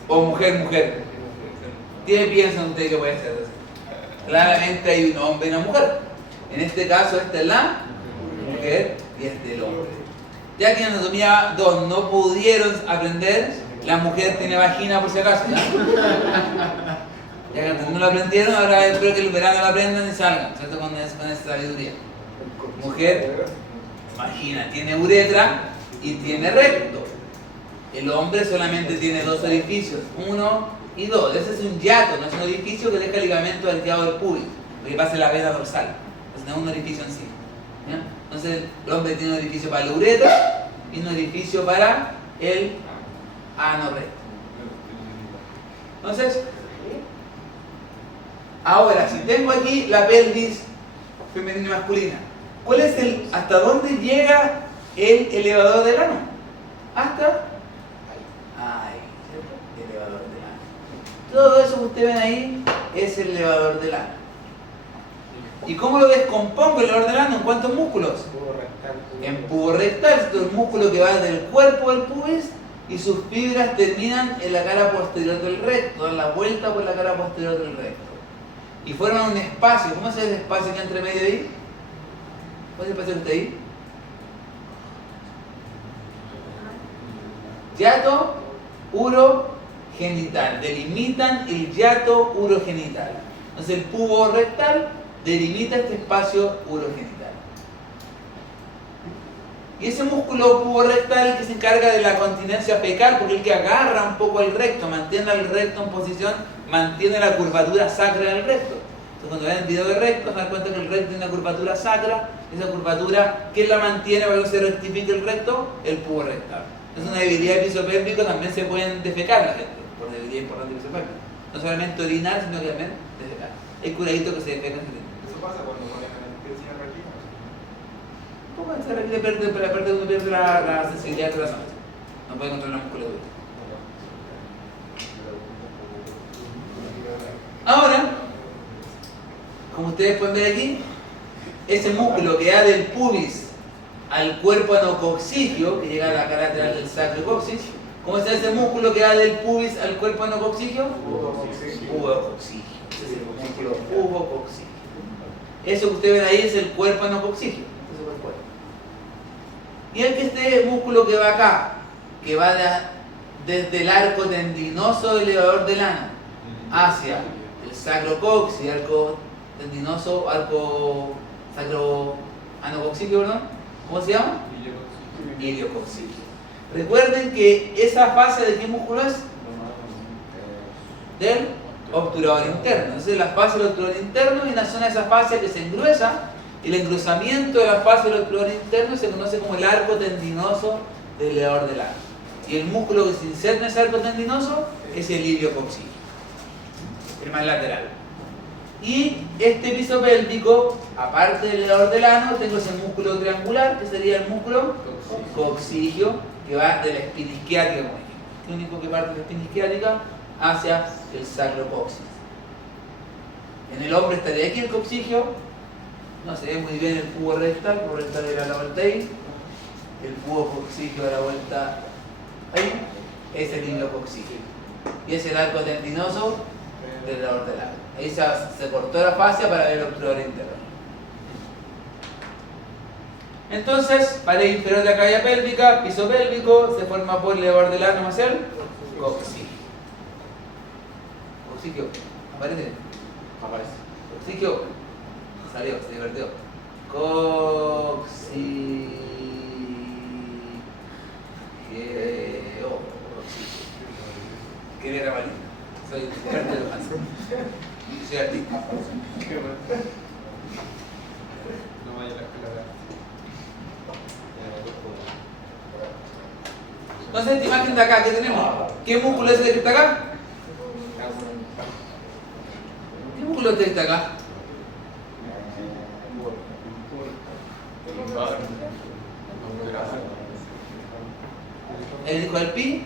O mujer, mujer. ¿Qué piensan ustedes que puede ser? Claramente hay un hombre y una mujer. En este caso, esta es la mujer y este es el hombre. Ya que en anatomía 2 no pudieron aprender, la mujer tiene vagina por si acaso, ¿ya? Ya que no lo aprendieron, ahora espero que el verano lo aprendan y salgan, ¿cierto? Con esa sabiduría. Mujer, vagina, tiene uretra y tiene recto. El hombre solamente tiene dos orificios, 1 y 2. Ese es un hiato, no es un orificio que deja el ligamento arqueado del pubis, porque pasa la vena dorsal. Entonces no es un orificio en sí. ¿Ya? Entonces el hombre tiene un orificio para la uretra y un orificio para el ano recto. Entonces, ahora, si tengo aquí la pelvis femenina y masculina, ¿cuál es hasta dónde llega el elevador del ano? Hasta ahí, ¿cierto? El elevador del ano. Todo eso que ustedes ven ahí es el elevador del ano. ¿Y cómo lo descompongo el elevador del ano? ¿En cuántos músculos? En pubo rectal, el músculo que va del cuerpo del pubis y sus fibras terminan en la cara posterior del recto, dan la vuelta por la cara posterior del recto. Y forman un espacio. ¿Cómo es el espacio que hay entre medio ahí? ¿Cuál es el espacio que está ahí? Hiato urogenital. Delimitan el hiato urogenital. Entonces el pubo rectal delimita este espacio urogenital. Y ese músculo puborectal que se encarga de la continencia fecal, porque el que agarra un poco el recto, mantiene el recto en posición, mantiene la curvatura sacra del recto. Entonces cuando ven el video de recto, se dan cuenta que el recto tiene una curvatura sacra, esa curvatura, ¿quién la mantiene para que se rectifique el recto? El puborectal. Es una debilidad del piso pélvico, también se pueden defecar la gente, por debilidad importante del piso pélvico. No solamente orinar, sino que también defecar. Hay curaditos que se defecan. Eso pasa cuando ponen anestesia raquídea. Un poco de aquí uno pierde la sensibilidad del corazón. No puede controlar la musculatura. Ahora, como ustedes pueden ver aquí, ese músculo que va del pubis al cuerpo anococcigio, que llega a la cara lateral del sacrococcigio, ¿cómo está ese músculo que va del pubis al cuerpo anococcigio? Pubococcigio. Ese es el músculo pubococcigio. Eso que ustedes ven ahí es el cuerpo anococcigio. Ese es el cuerpo. Y el que este músculo que va acá, que va desde el arco tendinoso elevador del ano hacia el sacrococcigio, arco tendinoso, arco sacroanococcigio, perdón, ¿cómo se llama? Iliococcigio. Recuerden que esa fase de qué músculo es? Del obturador interno. Entonces la fase del obturador interno es una zona de esa fase que se engruesa, y el engrosamiento de la fase del obturador interno se conoce como el arco tendinoso del elevador del ano. Y el músculo que se inserta en ese arco tendinoso es el iliococcigio, el más lateral. Y este piso pélvico, aparte del elevador del ano, tengo ese músculo triangular, que sería el músculo coccigio, que va de la espina isquiática, como dijimos. El único que parte de la espina isquiática hacia el sacrococcigio. En el hombre estaría aquí el coccigio, no se ve muy bien el pubo rectal era la vuelta ahí, el pubo coccigio a la vuelta ahí, es el iliococcigio. Y es el arco tendinoso del elevador del ano. Ahí se cortó la fascia para ver el obturador interno. Entonces, pared inferior de la cavidad pélvica, piso pélvico, se forma por el elevador del ano más el coccigio. Coccigio, ¿aparece? Aparece. Coccigio, salió, se divertió. Coccigio. Qué letra más linda. Soy experto de Johansson. Soy artista. No vaya a la escalera. Entonces, esta imagen de acá, ¿qué tenemos? ¿Qué músculo es el que está acá? ¿Qué músculo es el que está acá? ¿El disco del pi?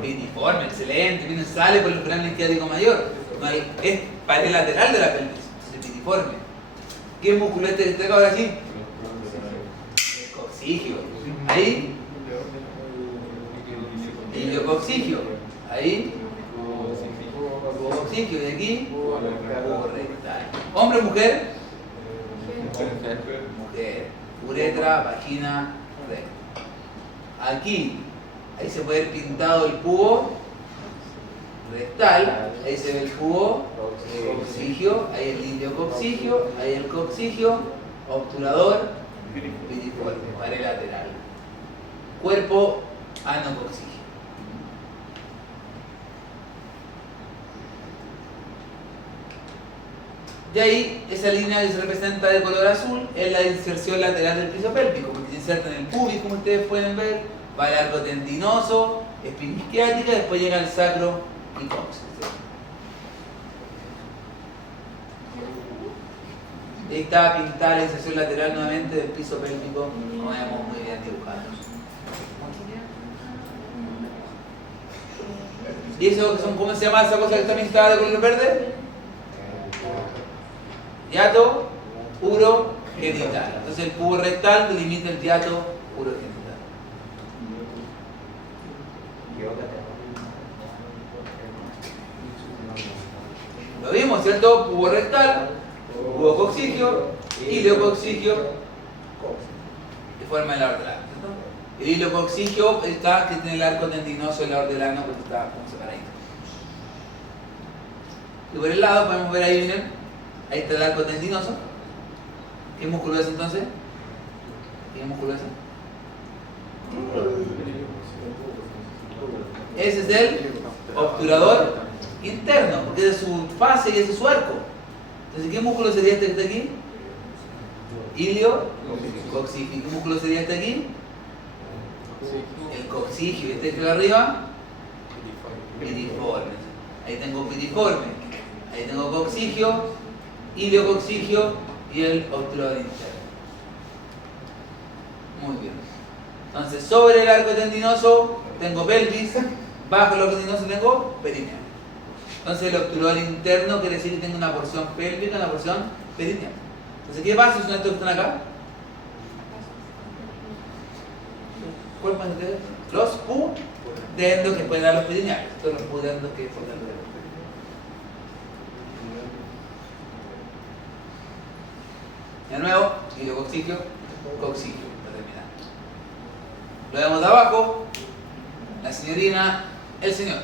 Piriforme, excelente, viene, sale por el canal isquiático mayor. No hay, es pared lateral de la pelvis, es piriforme. ¿Qué músculo este que está acá ahora sí? El coccigio. Ahí. Iliococcigio. Ahí. Coccigio. Y aquí. Rectal. ¿Hombre o mujer? Mujer. Uretra, vagina, recto. Aquí. Ahí se puede ver pintado el pubo rectal, ahí se ve el pubo coccigio, ahí el iliococcigio, ahí el coccigio, obturador, piriforme, pared lateral, cuerpo anococcigio. De ahí, esa línea que se representa de color azul es la inserción lateral del piso pélvico, porque se inserta en el pubis, como ustedes pueden ver. Va al arco tendinoso, espina isquiática, después llega al sacro y coccigio. Ahí está pintada la inserción lateral nuevamente del piso pélvico, como vemos muy bien dibujado. ¿Y eso son, cómo se llama esa cosa que está pintada de color verde? Hiato urogenital. Entonces el pubo rectal delimita el hiato urogenital. Lo vimos, ¿cierto? Pubo rectal, pubo coccigio, iliococcigio, de forma el elevador del ano, ¿cierto? El iliococcigio está que tiene el arco tendinoso del elevador del ano, porque está como separadito. Y por el lado podemos ver ahí, miren, Ahí está el arco tendinoso. ¿Qué músculo es entonces? ¿Qué músculo es? Ese es el obturador interno, porque esa es su fase y ese es su arco. Entonces, ¿qué músculo sería este que está aquí? Ilio coxígeo. ¿Qué músculo sería este aquí? El coxígeo. ¿Este que está arriba? Piriforme. Ahí tengo piriforme. Ahí tengo coxígeo, ilio coxígeo y el obturador interno. Muy bien. Entonces, sobre el arco tendinoso tengo pelvis, bajo el arco tendinoso tengo perineo. Entonces, el obturador interno quiere decir que tengo una porción pélvica y una porción perineal. Entonces, ¿qué vasos son estos que están acá? ¿Cuáles son ustedes? Los pudendos que pueden dar los perineales. Estos son los pudendos que pueden dar los perineales. De nuevo, iliocoxígeo, coxígeo, para terminar. Lo vemos de abajo, la señorina, el señor.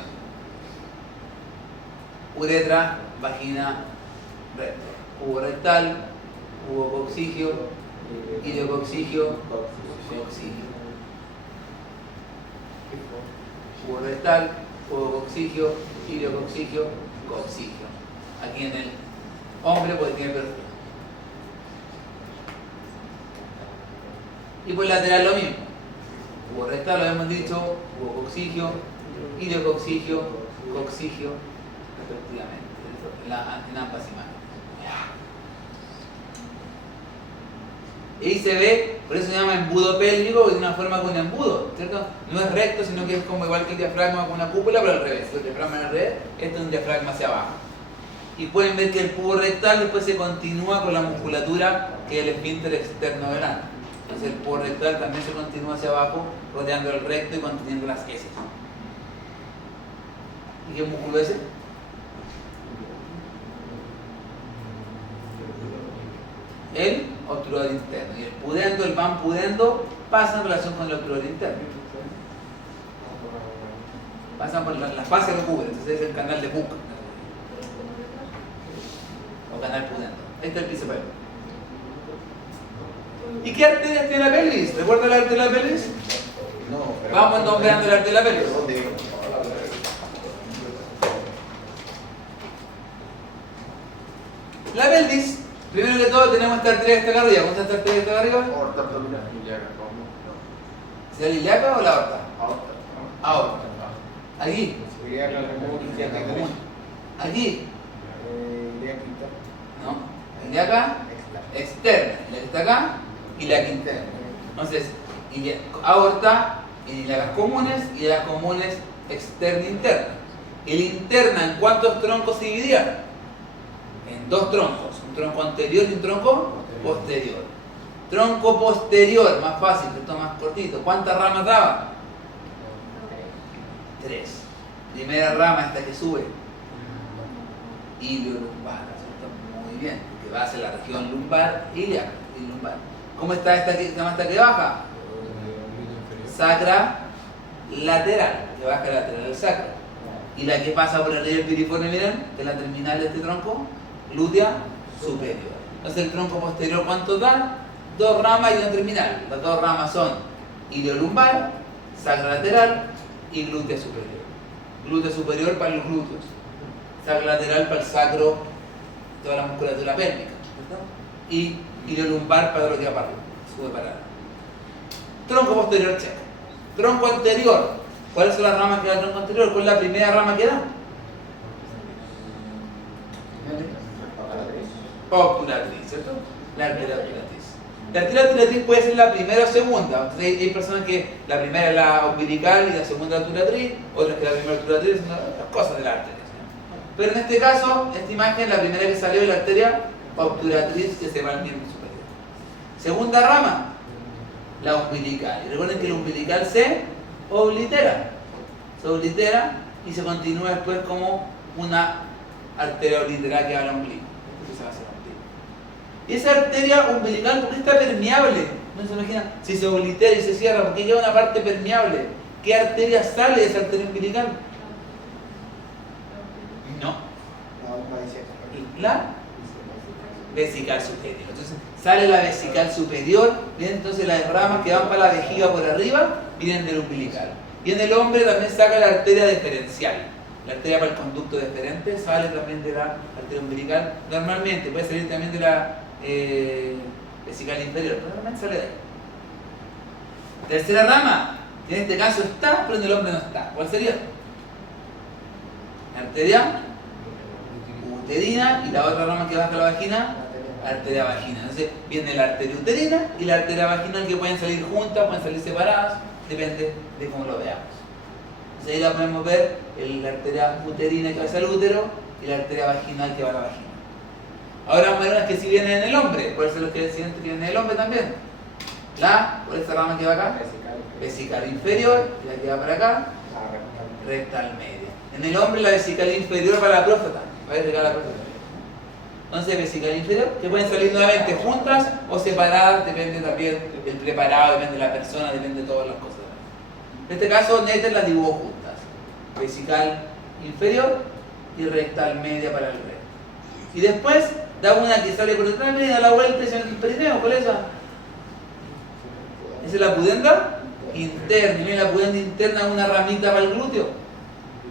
Uretra, vagina, recto. Cubo rectal, cubo coxígeo, iliocoxígeo, coxígeo. Cubo rectal, cubo coxígeo, iliocoxígeo, coxígeo. Aquí en el hombre porque tiene perfil. Y por lateral lo mismo. Cubo rectal lo hemos dicho, cubo coxígeo, iliocoxígeo, coxígeo, respectivamente, en ambas imágenes. Y ahí se ve, por eso se llama embudo pélvico, porque tiene una forma con embudo, ¿cierto? No es recto, sino que es como igual que el diafragma con una cúpula, pero al revés. El diafragma al revés, este es un diafragma hacia abajo. Y pueden ver que el cubo rectal después se continúa con la musculatura que es el esfínter externo verano. Entonces el cubo rectal también se continúa hacia abajo, rodeando el recto y conteniendo las heces. ¿Y qué músculo es ese? El obturador interno. Y el pudendo, el van pudendo, pasa en relación con el obturador interno. Pasan por la fase lo cubre, entonces es el canal de Buck. O canal pudendo. Este es el bíceps. ¿Y qué arterias tiene la pelvis? ¿Recuerda la arteria de la pelvis? No, Vamos nombrando la arteria de la pelvis. La pelvis, primero que todo tenemos esta arteria que está acá arriba. ¿Cómo está esta arteria que está acá arriba? Aorta abdominal. ¿Será la ilíaca o la aorta? Aorta. Aorta. Aquí. Ilíaca común. Aquí. Ilíaca interna. ¿No? La ilíaca externa. La que está acá y la que interna. Entonces, aorta en ilíacas comunes y las comunes externa e interna. El interna, ¿en cuántos troncos se dividía? En dos troncos, un tronco anterior y un tronco posterior. Tronco posterior, más fácil, esto más cortito. ¿Cuántas ramas daba? 3. Primera rama, esta que sube. Iliolumbar, ¿cierto? Muy bien, que va hacia la región lumbar, ilíaca y lumbar. ¿Cómo está esta que se llama esta que baja? Sacra lateral, que baja lateral del sacro. Y la que pasa por arriba del piriforme, miren, que es la terminal de este tronco, glútea superior. Entonces el tronco posterior, ¿cuánto da? 2 ramas y una terminal. Las 2 ramas son iliolumbar, sacra lateral y glútea superior. Glútea superior para los glúteos, sacra lateral para el sacro, toda la musculatura pélvica, ¿cierto? Y iliolumbar para lo que va para arriba, sube para arriba. Tronco posterior, check. Tronco anterior, ¿cuáles son las ramas que da el tronco anterior? ¿Cuál es la primera rama que da? Obturatriz, ¿cierto? La arteria obturatriz. La arteria obturatriz puede ser la primera o segunda. Entonces, hay personas que la primera es la umbilical y la segunda la obturatriz, otras que la primera obturatriz son las cosas de la arteria. Pero en este caso, esta imagen, la primera que salió es la arteria obturatriz que se va al miembro superior. Segunda rama, la umbilical. Y recuerden que la umbilical se oblitera. Se oblitera y se continúa después como una arteria obliterada que va al ombligo. Esto se va a hacer ombligo. Y esa arteria umbilical, ¿por qué está permeable? No se imagina, si se oblitera y se cierra, ¿por qué queda una parte permeable? ¿Qué arteria sale de esa arteria umbilical? No. La vesical superior. Entonces sale la vesical superior, vienen entonces las ramas que van para la vejiga por arriba, vienen del umbilical. Y en el hombre también saca la arteria deferencial. La arteria para el conducto deferente sale también de la arteria umbilical. Normalmente puede salir también de la vesical inferior, pero normalmente sale de ahí. Tercera rama, que en este caso está, pero en el hombre no está. ¿Cuál sería? La arteria uterina y la otra rama que baja la vagina, arteria vagina. Entonces viene la arteria uterina y la arteria vaginal, que pueden salir juntas, pueden salir separadas, depende de cómo lo veamos. Entonces ahí la podemos ver, la arteria uterina que va hacia el útero y la arteria vaginal que va a la vagina. Ahora vamos a ver unas que sí vienen en el hombre, por eso los que decían que vienen en el hombre también. Por esta rama que va acá, vesical inferior, y la que va para acá, rectal media. En el hombre la vesical inferior va a la próstata, va a irrigar la próstata. Entonces vesical inferior, que pueden salir nuevamente juntas o separadas, depende también del preparado, depende de la persona, depende de todas las cosas. En este caso Netter las dibujó juntas, vesical inferior y rectal media para el recto. Y después da una que sale por detrás, da la vuelta y se mete el perineo. ¿Cuál es esa? Esa es la pudenda interna. Y miren, la pudenda interna es una ramita para el glúteo.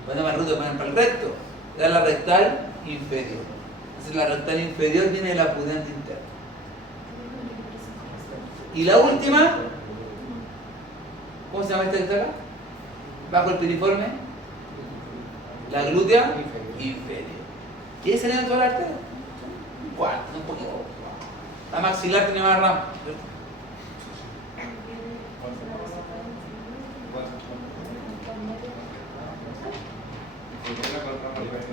Bueno, para el glúteo, para el recto. Da la rectal inferior. Entonces la rectal inferior viene de la pudenda interna. Y la última, ¿cómo se llama esta que está acá? Bajo el piriforme, la glútea inferior. ¿Y ahí serían todas las arterias? Un cuarto, un poquito. La maxilar tiene más ramas, ¿cierto?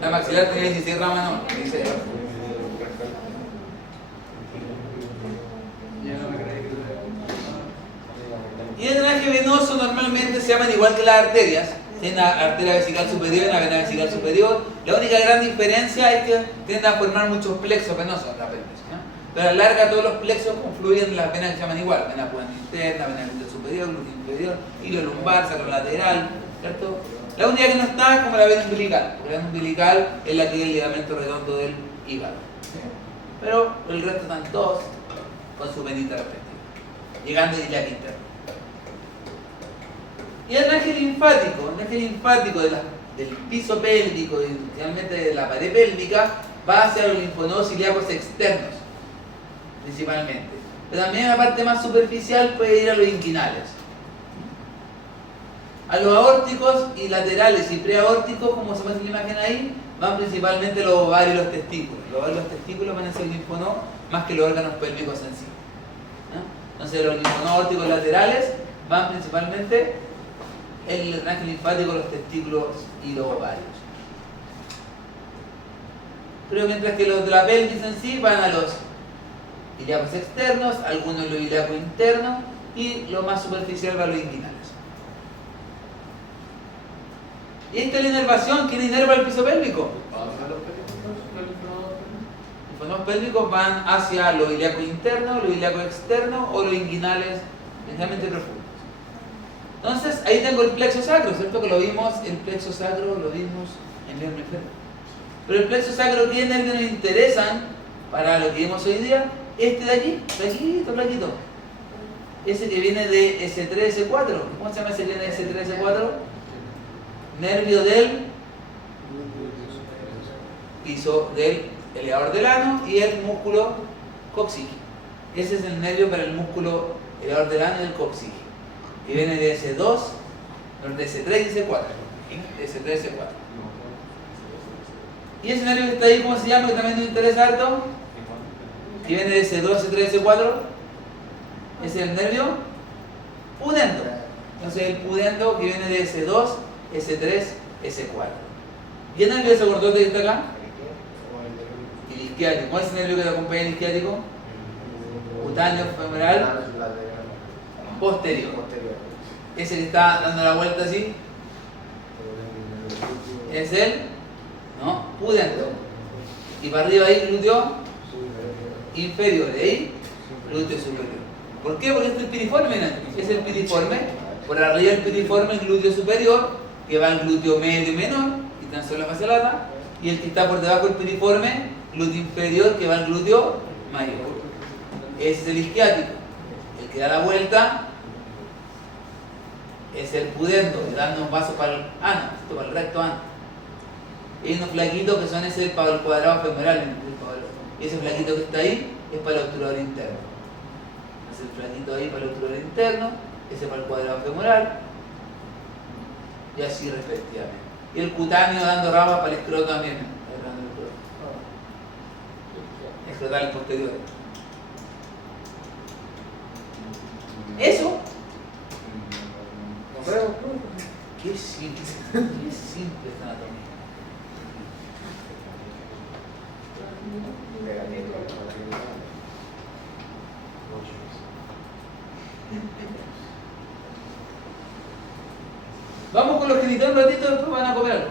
La maxilar tiene 16 ramas, no, 16 ramas. Y el drenaje venoso normalmente se llaman igual que las arterias. Tienen una arteria vesical superior y una vena vesical superior. La única gran diferencia es que tienden a formar muchos plexos venosos en la pelvis, ¿no? Pero a la larga todos los plexos confluyen en las venas que se llaman igual. Vena pudenda interna, vena glútea superior, glútea inferior, hilo lumbar, sacrolateral, ¿cierto? La única que no está es como la vena umbilical, porque la vena umbilical es la que es el ligamento redondo del hígado. Pero el resto están todos con su venita respectiva, llegando a la interna. Y el drenaje linfático del piso pélvico y realmente de la pared pélvica va hacia los linfonodos ilíacos externos, principalmente. Pero también en la parte más superficial puede ir a los inguinales. A los aórticos y laterales y preaórticos, como se muestra en la imagen ahí, van principalmente los ovarios y los testículos. Los ovarios y los testículos van hacia el linfonodo más que los órganos pélvicos en sí, ¿no? Entonces los linfonodos aórticos laterales van principalmente el drenaje linfático, los testículos y los ovarios. Pero mientras que los de la pelvis en sí van a los ilíacos externos, algunos los ilíacos internos y lo más superficial va a los inguinales. ¿Y esta es la inervación? ¿Quién inerva el piso pélvico? Los linfonodos pélvicos van hacia los ilíacos internos, los ilíacos externos o los inguinales especialmente profundos. Entonces, ahí tengo el plexo sacro, ¿cierto? Que lo vimos, el plexo sacro lo vimos en el enfermo. Pero el plexo sacro, ¿qué nervios nos interesan para lo que vimos hoy día? Este de aquí, flaquito. Ese que viene de S3, S4. ¿Cómo se llama ese que viene de S3, S4? Nervio del piso del elevador del ano y el músculo coxígeo. Ese es el nervio para el músculo elevador del ano y el coxígeo, que viene de S2, de S3 y S4. S3, S4. Y ese nervio que está ahí, ¿cómo se llama? Que también nos interesa harto. Que viene de S2, S3, S4. Ese es el nervio pudendo. Entonces el pudendo que viene de S2, S3, S4. ¿Y el nervio de ese gordote que está acá? El isquiático. ¿Cuál es el nervio que te acompaña el isquiático? Cutáneo femoral posterior. Ese que está dando la vuelta así es el pudendo. Y para arriba ahí glúteo inferior, ahí glúteo superior. ¿Por qué? Porque este es el piriforme, ¿no? Es el piriforme. Por arriba el piriforme, el glúteo superior, que va al glúteo medio y menor, y tan solo la fascia lata. Y el que está por debajo del piriforme, glúteo inferior, que va al glúteo mayor. Ese es el isquiático. El que da la vuelta es el pudendo, dando un paso para el ano, esto para el recto ano. Y hay unos flaquitos que son ese para el cuadrado femoral. Y ese flaquito que está ahí es para el obturador interno. Es el flaquito ahí para el obturador interno, ese para el cuadrado femoral, y así respectivamente. Y el cutáneo dando ramas para el escroto también. Escrotales posteriores. Eso. Qué simple esta anatomía. Vamos con los genitales un ratito, después van a comer algo.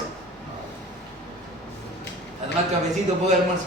A tomar cafecito después del almuerzo.